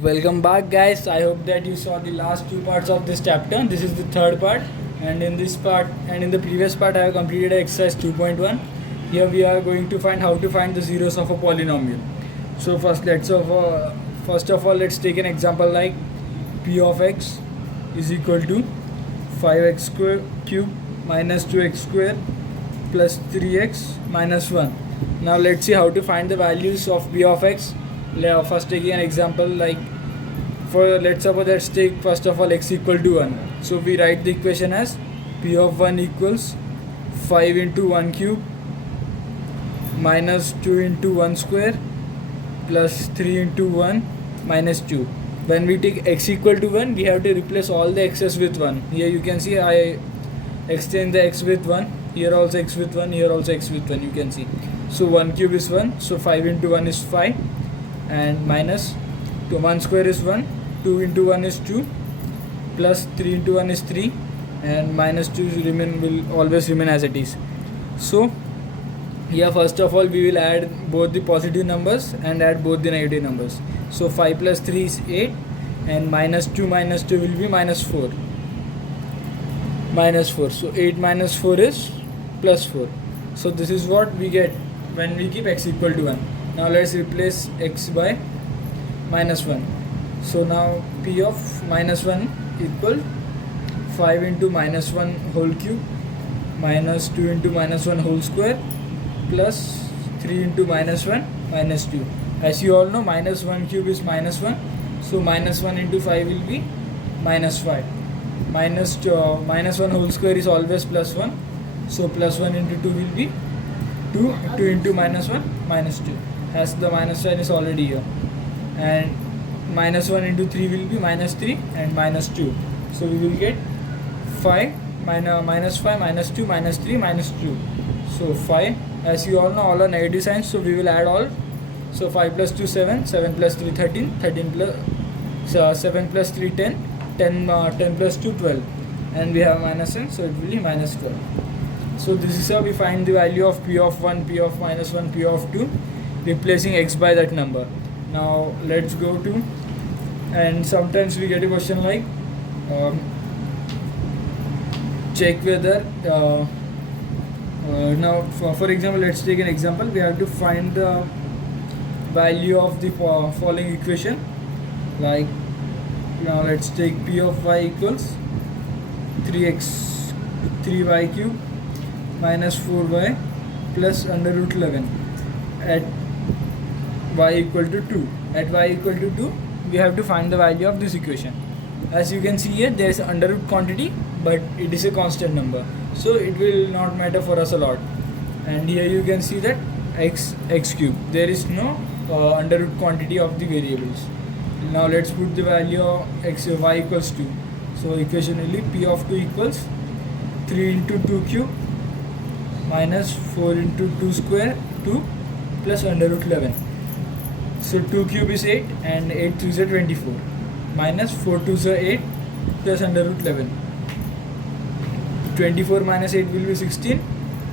Welcome back, guys. I hope that you saw the last two parts of this chapter. This is the third part, and in this part and in the previous part, I have completed exercise 2.1. Here we are going to find how to find the zeros of a polynomial. So first of all, let's take an example like p of x is equal to 5x square cube minus 2x square plus 3x minus 1. Now let's see how to find the values of p of x. First taking an example like let's suppose let's take first of all x equal to 1. So we write the equation as p of 1 equals 5 into 1 cube minus 2 into 1 square plus 3 into 1 minus 2. When we take x equal to 1, we have to replace all the x's with 1. Here you can see I extend the x with 1. Here also x with 1. Here also x with 1. You can see. So 1 cube is 1. So 5 into 1 is 5. And minus 1 square is 1. 2 into 1 is 2. Plus 3 into 1 is 3. And minus 2 will always remain as it is. So here first of all we will add both the positive numbers and add both the negative numbers. So 5 plus 3 is 8 and minus 2 will be minus 4. Minus 4. So 8 minus 4 is plus 4. So this is what we get when we keep x equal to 1. Now let's replace x by minus 1. So now p of minus 1 equal 5 into minus 1 whole cube minus 2 into minus 1 whole square plus 3 into minus 1 minus 2. As you all know, minus 1 cube is minus 1. So minus 1 into 5 will be minus 5. Minus 1 whole square is always plus 1. So plus 1 into 2 will be 2. 2 into minus 1 minus 2. As the minus sign is already here. And minus 1 into 3 will be minus 3 and minus 2. So we will get 5 minus 5 minus 2 minus 3 minus 2. So 5. As you all know, all are negative signs, so we will add all. So 5 plus 2 7, 7 plus 3 13, 13 plus 7 plus 3 10, 10 plus 2 12, and we have minus 10, so it will be minus 12. So this is how we find the value of p of 1, p of minus 1, p of 2, replacing x by that number. Now let's go to, and sometimes we get a question like check whether now for example, let's take an example. We have to find the value of the following equation. Like now let's take p of y equals 3y cube minus 4y plus under root 11 at y equal to 2. At y equal to 2, we have to find the value of this equation. As you can see here, there is under root quantity, but it is a constant number, so it will not matter for us a lot. And here you can see that x cube, there is no under root quantity of the variables. Now let's put the value of y equals 2. So equation will be p of 2 equals 3 into 2 cube minus 4 into 2 square 2 plus under root 11. So 2 cube is 8 and 8 3s are 24 minus 4 2s are 8 plus under root 11. 24 minus 8 will be 16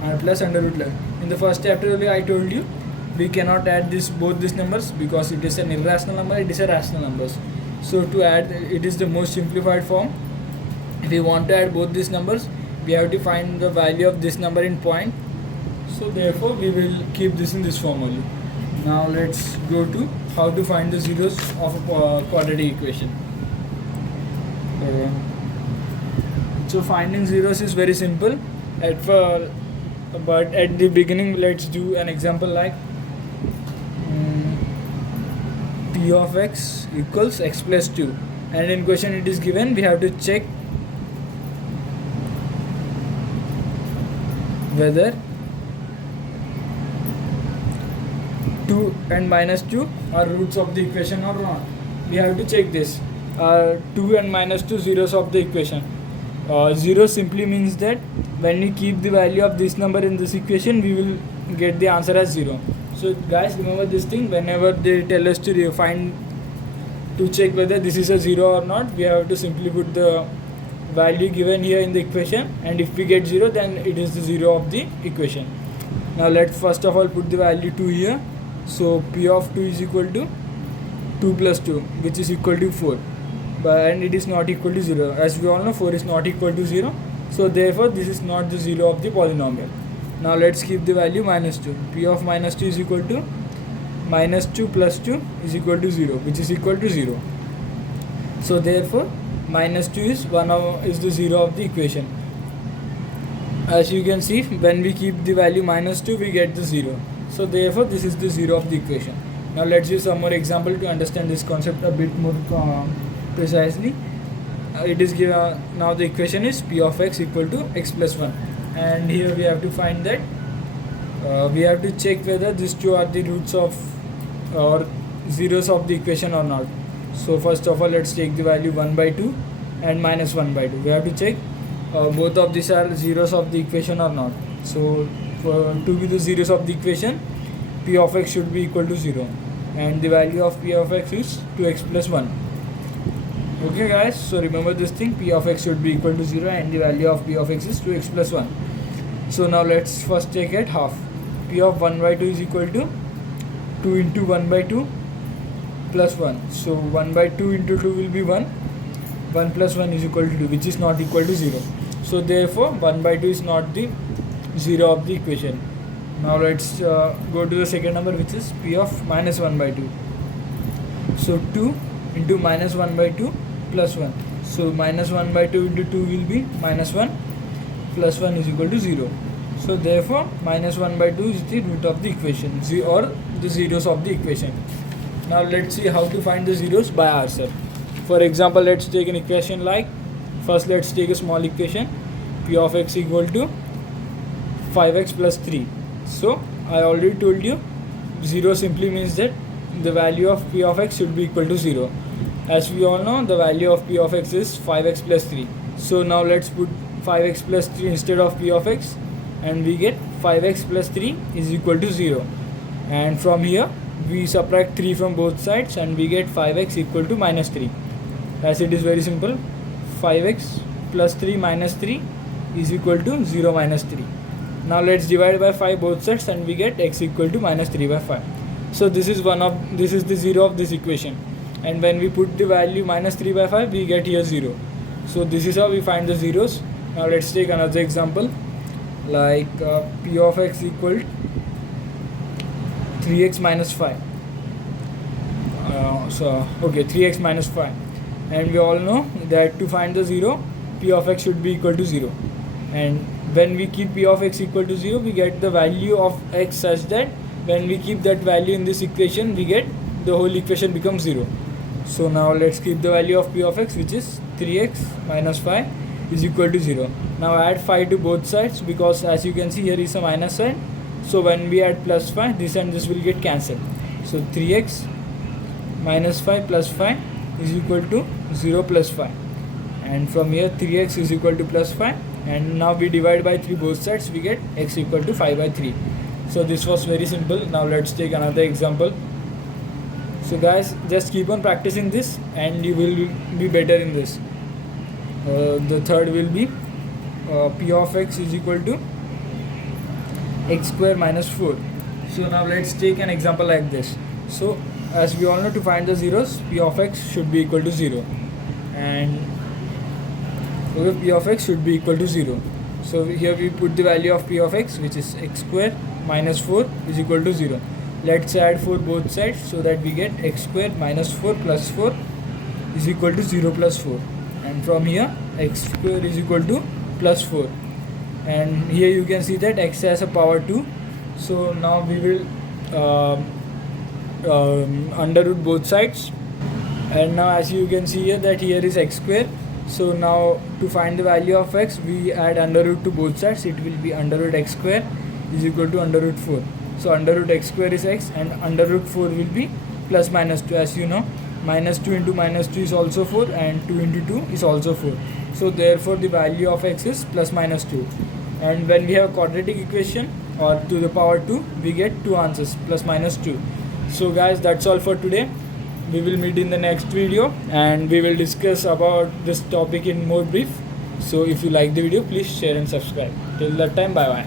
and plus under root 11. In the first chapter only I told you we cannot add both these numbers because it is an irrational number, it is a rational numbers. So to add, it is the most simplified form. If we want to add both these numbers, we have to find the value of this number in point. So therefore we will keep this in this form only. Now let's go to how to find the zeros of a quadratic equation. So finding zeros is very simple. But at the beginning, let's do an example like p of x equals x plus 2, and in question it is given we have to check whether 2 and minus 2 are roots of the equation or not. We have to check this. 2 and minus 2 zeros of the equation. 0 simply means that when we keep the value of this number in this equation, we will get the answer as 0. So guys, remember this thing. Whenever they tell us to check whether this is a 0 or not, we have to simply put the value given here in the equation, and if we get 0, then it is the 0 of the equation. Now let's first of all put the value 2 here. So p of 2 is equal to 2 plus 2, which is equal to 4, and it is not equal to 0. As we all know, 4 is not equal to 0, so therefore this is not the 0 of the polynomial. Now let's keep the value minus 2. P of minus 2 is equal to minus 2 plus 2 is equal to 0, which is equal to 0. So therefore minus 2 is the 0 of the equation. As you can see, when we keep the value minus 2, we get the 0. So therefore this is the 0 of the equation. Now let's use some more example to understand this concept a bit more precisely. It is given, now the equation is P of x equal to x plus 1, and here we have to find that we have to check whether these two are the roots of or zeros of the equation or not. So first of all, let's take the value 1 by 2 and minus 1 by 2. We have to check both of these are zeros of the equation or not. So to be the zeros of the equation, P of x should be equal to 0, and the value of P of x is 2x plus 1. Okay guys, so remember this thing, P of x should be equal to 0 and the value of P of x is 2x plus 1. So now let's first take it half. P of 1 by 2 is equal to 2 into 1 by 2 plus 1. So 1 by 2 into 2 will be 1. 1 plus 1 is equal to 2, which is not equal to 0. So therefore 1 by 2 is not the 0 of the equation. Now let's go to the second number, which is P of minus 1 by 2. So 2 into minus 1 by 2 plus 1. So minus 1 by 2 into 2 will be minus 1 plus 1 is equal to 0. So therefore minus 1 by 2 is the root of the equation, or the zeros of the equation. Now let's see how to find the zeros by ourselves. For example, let's take an equation like, first let's take a small equation, P of x equal to 5x plus 3. So I already told you 0 simply means that the value of P of x should be equal to 0. As we all know, the value of P of x is 5x plus 3. So now let's put 5x plus 3 instead of P of x, and we get 5x plus 3 is equal to 0. And from here we subtract 3 from both sides and we get 5x equal to minus 3. As it is very simple, 5x plus 3 minus 3 is equal to 0 minus 3. Now let's divide by 5 both sides and we get x equal to minus 3 by 5. So this is the 0 of this equation, and when we put the value minus 3 by 5, we get here 0. So this is how we find the zeros. Now let's take another example like P of x equal 3x minus 5. 3x minus 5, and we all know that to find the 0, P of x should be equal to 0, and when we keep P of x equal to 0, we get the value of x such that when we keep that value in this equation, we get the whole equation becomes 0. So now let's keep the value of P of x, which is 3x minus 5 is equal to 0. Now add 5 to both sides, because as you can see here is a minus sign. So when we add plus 5, this and this will get cancelled. So 3x minus 5 plus 5 is equal to 0 plus 5. And from here 3x is equal to plus 5. And now we divide by 3 both sides, we get x equal to 5 by 3. So this was very simple. Now let's take another example. So guys, just keep on practicing this and you will be better in this. The third will be P of x is equal to x square minus 4. So now let's take an example like this. So as we all know, to find the zeros, P of x should be equal to 0, and P of x should be equal to 0. So here we put the value of P of x, which is x square minus 4 is equal to 0. Let's add 4 both sides so that we get x square minus 4 plus 4 is equal to 0 plus 4. And from here x square is equal to plus 4. And here you can see that x has a power 2. So now we will under root both sides. And now as you can see here that here is x square. So now to find the value of x, we add under root to both sides. It will be under root x square is equal to under root 4. So under root x square is x and under root 4 will be plus minus 2. As you know, minus 2 into minus 2 is also 4 and 2 into 2 is also 4. So therefore the value of x is plus minus 2. And when we have quadratic equation or to the power 2, we get two answers, plus minus 2. So guys, that's all for today. We will meet in the next video and we will discuss about this topic in more brief. So if you like the video, please share and subscribe. Till that time, bye bye.